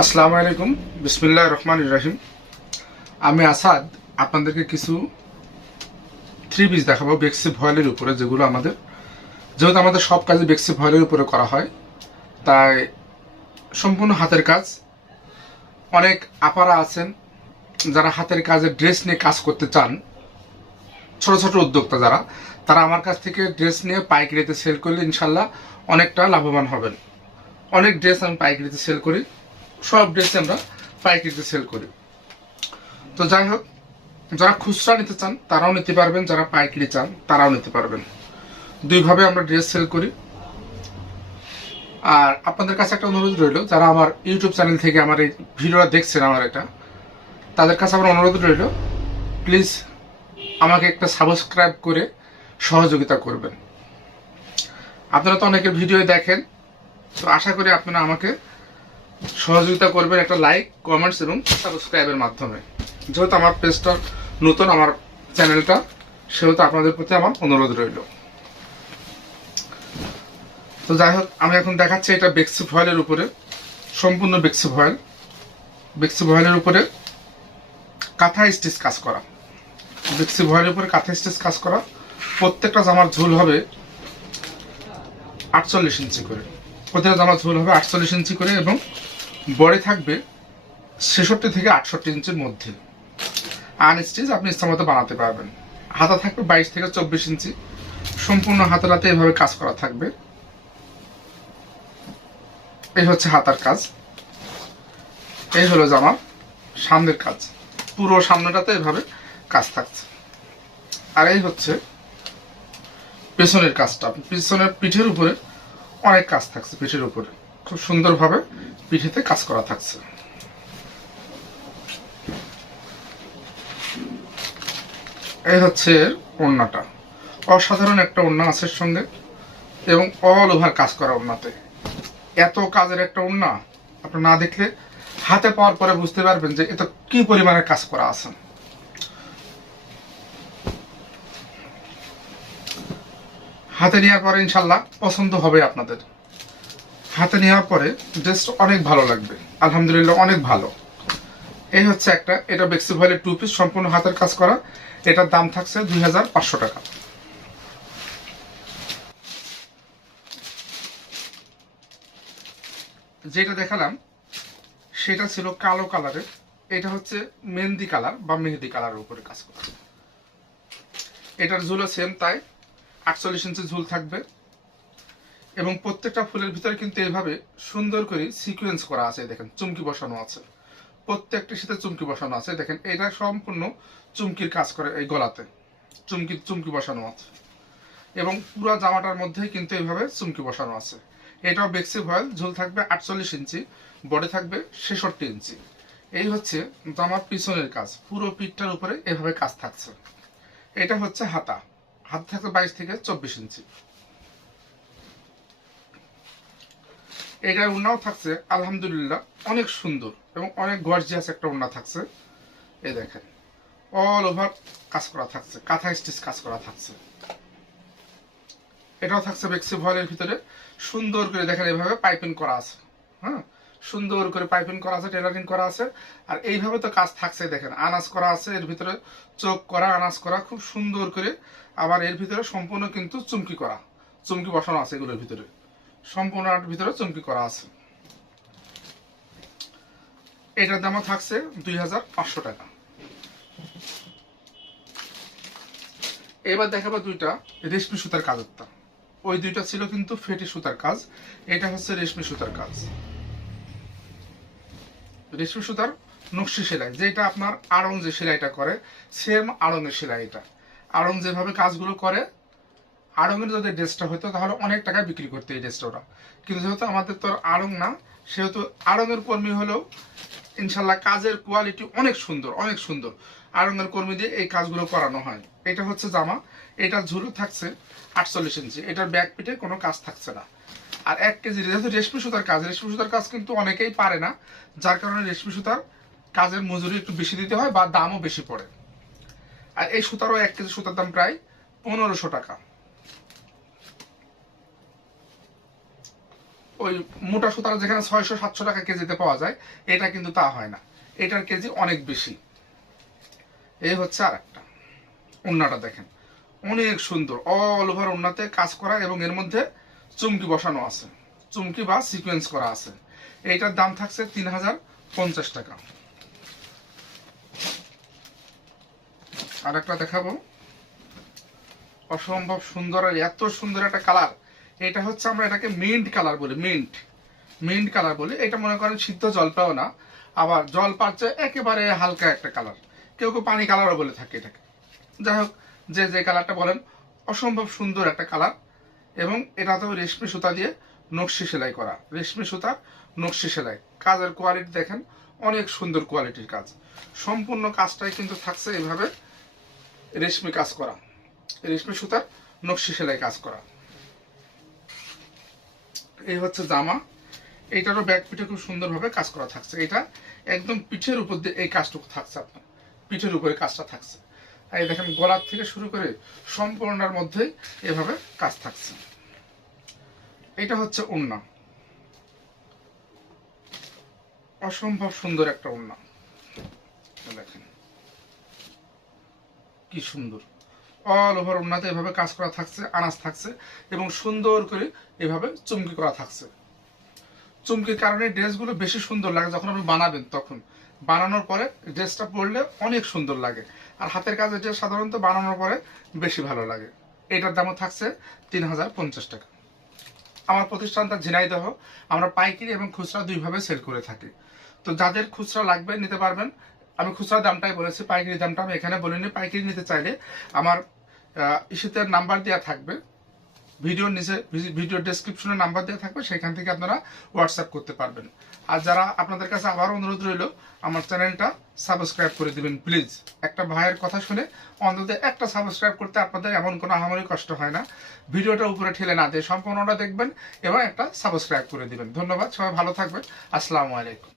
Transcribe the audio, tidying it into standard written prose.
আসসালামু আলাইকুম, বিসমিল্লাহির রহমানির রহিম। আমি আসাদ আপনাদেরকে কিছু থ্রি পিস দেখাবো বেক্সি ভয়েলের উপরে, যেহেতু আমাদের সব কাজে বেক্সি ভয়েলের উপরে করা হয়, তাই সম্পূর্ণ হাতের কাজ। অনেক আপারা আছেন যারা হাতের কাজে ড্রেস নিয়ে কাজ করতে চান, ছোট ছোট উদ্যোক্তা তারা আমার কাছ থেকে ড্রেস নিয়ে পাইকারিতে সেল করলে ইনশাল্লাহ অনেকটা লাভবান হবেন। অনেক ড্রেস আমি পাইকারিতে সেল করি, সব ড্রেস আমরা পাইকারিতে সেল করি। তো যাই হোক, যারা খুচরা নিতে চান তারাও নিতে পারবেন, যারা পাইকারি চান তারাও নিতে পারবেন। দুইভাবে আমরা ড্রেস সেল করি। আর আপনাদের কাছে একটা অনুরোধ রইল, যারা আমার ইউটিউব চ্যানেল থেকে আমার এই ভিডিওটা দেখছেন, তাদের কাছে আমার অনুরোধ রইল, প্লিজ আমাকে একটা সাবস্ক্রাইব করে সহযোগিতা করবেন। আপনারা তো অনেকের ভিডিও দেখেন, তো আশা করি আপনারা আমাকে সহযোগিতা করবেন একটা লাইক, কমেন্টস এবং সাবস্ক্রাইবের মাধ্যমে। যেহেতু আমার পেজটা নতুন, আমার চ্যানেলটা, সেহেতু আপনাদের প্রতি আমার অনুরোধ রইল। তো যাই হোক, আমি এখন দেখাচ্ছি এটা বেক্সি ভয়েলের উপরে, সম্পূর্ণ বেক্সি ভয়েলের উপরে কাঁথা স্টিচ কাজ করা। বেক্সি ভয়েলের উপরে কাঁথা স্টিচ কাজ করা। প্রত্যেকটা জামার ঝুল হবে 48 ইঞ্চি করে। প্রত্যেকটা জামার ঝুল হবে 48 ইঞ্চি করে এবং বডি থাকবে 66 থেকে 68 ইঞ্চির মধ্যে। আনস্টিচ আপনি ইচ্ছা মতো বানাতে পারবেন। হাতা থাকবে 22 থেকে 24 ইঞ্চি। সম্পূর্ণ হাতাতে এভাবে কাজ করা থাকবে। এই হচ্ছে হাতার কাজ, এই হলো জামার সামনের কাজ। পুরো সামনেটাতে এভাবে কাজ থাকছে। আর এই হচ্ছে পেছনের কাজটা। পিছনের পিঠের উপরে অনেক কাজ থাকছে, পিঠের উপরে খুব সুন্দরভাবে পিঠেতে কাজ করা থাকছে। এই হচ্ছে ওড়নাটা, অসাধারণ একটা ওড়না আছে সঙ্গে, এবং অল ওভার কাজ করা ওড়নাতে। এত কাজের একটা ওড়না আপনার না দেখলে হাতে পাওয়ার পরে বুঝতে পারবেন যে এত কি পরিমাণে কাজ করা আছে। হাতে নেওয়ার পরে ইনশাল্লাহ পছন্দ হবে আপনাদের। হাতে নেওয়ার পরে জাস্ট অনেক ভালো লাগবে, আলহামদুলিল্লাহ অনেক ভালো। এই হচ্ছে একটা, এটা বেক্সি ভয়েলের 2 পিস সম্পূর্ণ হাতের কাজ করা। এটার দাম থাকছে 2500 টাকা। যেটা দেখালাম সেটা ছিল কালো কালারের, এটা হচ্ছে মেহেন্দি কালার বা মেহেদি কালারের উপরে কাজ করা। এটার ঝুলও সেম তাই, 48 ইঞ্চি ঝুল থাকবে এবং প্রত্যেকটা ফুলের ভিতরে কিন্তু এইভাবে সুন্দর করে সিকোয়েন্স করা আছে। দেখেন চুমকি বসানো আছে, প্রত্যেকটির সাথে চুমকি বসানো আছে। দেখেন এটা সম্পূর্ণ চুমকির কাজ করে, এই গলাতে চুমকি বসানো আছে এবং পুরো জামাটার মধ্যে কিন্তু এইভাবে চুমকি বসানো আছে। এটাও বেক্সি ভয়েল, ঝুল থাকবে 48 ইঞ্চি, বডি থাকবে 66 ইঞ্চি। এই হচ্ছে জামার পিছনের কাজ, পুরো পিঠটার উপরে এভাবে কাজ থাকছে। এটা হচ্ছে হাতা থাকবে 22 থেকে 24 ইঞ্চি। এটার ওড়নাও থাকছে আলহামদুলিল্লাহ অনেক সুন্দর এবং অনেক গর্জিয়াস একটা ওড়না থাকছে। এই দেখেন অল ওভার কাজ করা থাকছে, কাঁথা স্টিচ কাজ করা থাকছে। এটাও থাকছে বেক্সি ভয়েলের ভিতরে সুন্দর করে, দেখেন এভাবে পাইপিং করা আছে। হ্যাঁ, সুন্দর করে পাইপিং করা আছে, টেলারিং করা আছে। আর এইভাবে তো কাজ থাকছে, দেখেন আনাজ করা আছে, এর ভিতরে চোখ করা, আনাজ করা খুব সুন্দর করে। আবার এর ভিতরে সম্পূর্ণ কিন্তু চুমকি করা, চুমকি বসানো আছে এগুলোর ভিতরে, সম্পূর্ণ ভিতরে চুমকি করা আছে। এটার দামও থাকছে 2500 টাকা। এবার দেখাবো দুইটা রেশমি সুতার কাজেরটা। ওই দুইটা ছিল কিন্তু ফেটি সুতার কাজ, এটা হচ্ছে রেশমি সুতার কাজ। রেশমি সুতার নকশি সেলাই, যেটা আপনার আড়ং যে সেলাইটা করে সেম আড়ংয়ের সেলাই। এটা আড়ং যেভাবে কাজগুলো করে, আড়ংয়ের যদি ড্রেসটা হতো তাহলে অনেক টাকায় বিক্রি করতে এই ড্রেসটা ওরা। কিন্তু যেহেতু আমাদের তো আড়ং না, সেহেতু আড়ংয়ের কর্মী হলেও ইনশাল্লাহ কাজের কোয়ালিটি অনেক সুন্দর, অনেক সুন্দর। আড়ংয়ের কর্মী দিয়ে এই কাজগুলো করানো হয়। এটা হচ্ছে জামা, এটার ঝুল থাকছে 48 ইঞ্চি। এটার ব্যাক পিঠে কোনো কাজ থাকছে না। আর 1 কেজি, যেহেতু রেশমি সুতার কাজ, রেশমি সুতার কাজ কিন্তু অনেকেই পারে না, যার কারণে রেশমি সুতার কাজের মজুরি একটু বেশি দিতে হয় বা দামও বেশি পড়ে। আর এই সুতারও 1 কেজি সুতার দাম প্রায় 1500 টাকা। ওই মোটা সুতার যেখানে 600-700 টাকা কেজিতে পাওয়া যায়, এটা কিন্তু তা হয় না, এটার কেজি অনেক বেশি। এই হচ্ছে আর একটা ওড়নাটা দেখেন, অনেক সুন্দর অল ওভার ওড়নাতে কাজ করা, এবং এর মধ্যে চুমকি বসানো আছে, চুমকি বা সিকোয়েন্স করা আছে। এইটার দাম থাকছে 3050 টাকা। আর একটা দেখাবো, অসম্ভব সুন্দর আর এত সুন্দর একটা কালার। এটা হচ্ছে আমরা এটাকে মিন্ট কালার বলি, মিন্ট কালার বলি। এটা মনে করেন সিদ্ধ জলপাইও না, আবার জলপার চেয়ে একেবারে হালকা একটা কালার, কেউ কেউ পানি কালারও বলে থাকে এটাকে। যাই হোক, যে যে কালারটা বলেন, অসম্ভব সুন্দর একটা কালার। এবং এটাতেও রেশমি সুতা দিয়ে নকশি সেলাই করা, রেশমি সুতার নকশি সেলাই। কাজের কোয়ালিটি দেখেন, অনেক সুন্দর কোয়ালিটির কাজ। সম্পূর্ণ কাজটাই কিন্তু থাকছে এভাবে রেশমি কাজ করা, রেশমি সুতার নকশি সেলাই কাজ করা। এই হচ্ছে জামা, এইটারও ব্যাক পিঠে খুব সুন্দরভাবে কাজ করা থাকছে। এটা একদম পিঠের উপর দিয়ে এই কাজটুকু থাকছে, আপনার পিঠের উপরে কাজটা থাকছে। এই দেখেন, গলার থেকে শুরু করে সম্পূর্ণটার মধ্যে এভাবে কাজ থাকছে। এটা হচ্ছে ওড়না, অসম্ভব সুন্দর একটা ওড়না। দেখেন কি সুন্দর, অল ওভার ওড়নাতে এভাবে কাজ করা থাকছে, আনাজ থাকছে, এবং সুন্দর করে এভাবে চুমকি করা থাকছে। চুমকির কারণে ড্রেসগুলো বেশি সুন্দর লাগে যখন আপনি বানাবেন, তখন বানানোর পরে ড্রেসটা পরলে অনেক সুন্দর লাগে। আর হাতের কাজের ড্রেস সাধারণত বানানোর পরে বেশি ভালো লাগে। এটার দামও থাকছে 3050 টাকা। আমার প্রতিষ্ঠানটা ঝিনাইদহ, আমরা পাইকারি এবং খুচরা দুইভাবে সেল করে থাকি। তো যাদের খুচরা লাগবে নিতে পারবেন। আমি খুচরা দামটাই বলেছি, পাইকারি দামটা আমি এখানে বলিনি। পাইকারি নিতে চাইলে আমার ইস্যুতে নাম্বার দেওয়া থাকবে, ভিডিওর নিচে ভিডিও ডেসক্রিপশনে নাম্বার দেওয়া থাকবে, সেখান থেকে আপনারা হোয়াটসঅ্যাপ করতে পারবেন। আর যারা, আপনাদের কাছে আবার অনুরোধ রইল, আমার চ্যানেলটা সাবস্ক্রাইব করে দিবেন প্লিজ। একটা ভাইয়ের কথা শুনে অন্তত একটা সাবস্ক্রাইব করতে আপনাদের এমন কোনো আহামরি কষ্ট হয় না। ভিডিওটা উপরে ঠেলে না দিয়ে সম্পূর্ণটা দেখবেন এবং একটা সাবস্ক্রাইব করে দিবেন। ধন্যবাদ, সবাই ভালো থাকবেন। আসসালামু আলাইকুম।